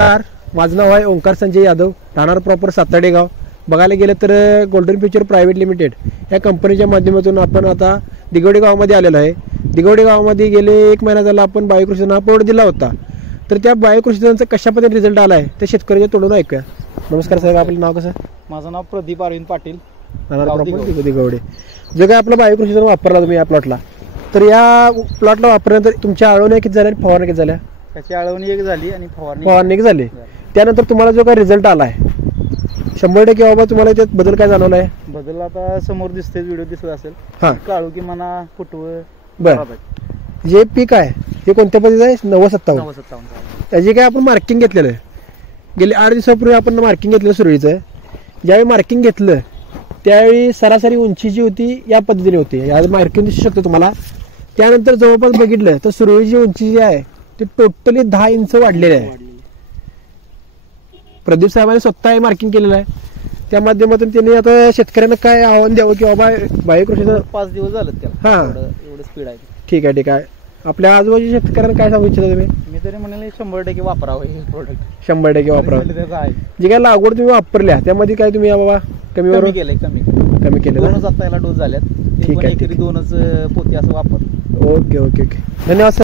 माझं नाव आहे ओंकार संजय यादव, राहणार प्रॉपर साताडे गाव. बघायला गेलं तर गोल्डन फ्युचर प्रायव्हेट लिमिटेड या कंपनीच्या माध्यमातून आपण आता दिगवडे गावामध्ये आलेलो आहे. दिगवडे गावामध्ये गेले 1 महिना झाला आपण बायोकृषीचा प्रोडक्ट दिला होता. तर त्या बायोकृषीचा कशा पद्धतीने रिझल्ट आला आहे ते शेतकऱ्याच्या तोडून ऐकूया. नमस्कार साहेब, आपलं नाव कसं? माझं नाव प्रदीप अरविंद पाटील, राहणार प्रॉपर दिगवडे. जे काय आपला बायोकृषीचा वापरला तुम्ही या प्लॉटला, तर या प्लॉटला वापरल्यानंतर तुमच्या आळवण्या किती झाल्या आणि फवारण्या किती झाल्या? त्याची आळवणी एक झाली आणि फवारणी एक झाली. त्यानंतर तुम्हाला जो काय रिझल्ट आला आहे 100% बाबा तुम्हाला त्यात बदल काय जाणवला आहे? बदल आता समोर दिसते, व्हिडिओ दिसला असेल. हा, काळू की म्हणा फुटवं. बरं, जे पीक आहे हे कोणत्या पद्धतीचं आहे? 90-57. त्याची काय आपण मार्किंग घेतलेलं आहे. गेले 8 दिवसापूर्वी आपण मार्किंग घेतलं सुरळीचं. ज्यावेळी मार्किंग घेतलं त्यावेळी सरासरी उंची जी होती या पद्धतीने होती. या मार्किंग दिसू शकतो तुम्हाला. त्यानंतर जवळपास बघितलं तर सुरळीची उंची जी आहे ती टोटली 10 इंच वाढलेली आहे. प्रदीप साहेबांनी स्वतः हे मार्किंग केलेलं आहे. त्या माध्यमातून त्यांनी आता शेतकऱ्यांना काय आव्हान द्यावं की बाबा बायोकृषीचं 5 दिवस झालं त्याला. हा, एवढं स्पीड आहे. ठीक आहे ठीक आहे. आपल्या आजूबाजूच्या शेतकऱ्यांना काय सांगू इच्छिता तुम्ही? मी तरी म्हणेल 100% वापरावं हे प्रोडक्ट. 100% वापरावं. त्याचं आहे जे काय लागवड तुम्ही वापरल्या त्यामध्ये काय तुम्ही बाबा कमी कमी केलं. 2च आता याला डोस झाल्यात. ठीक आहे, एकरी 2च पोती असं वापर. ओके ओके ओके, धन्यवाद सर.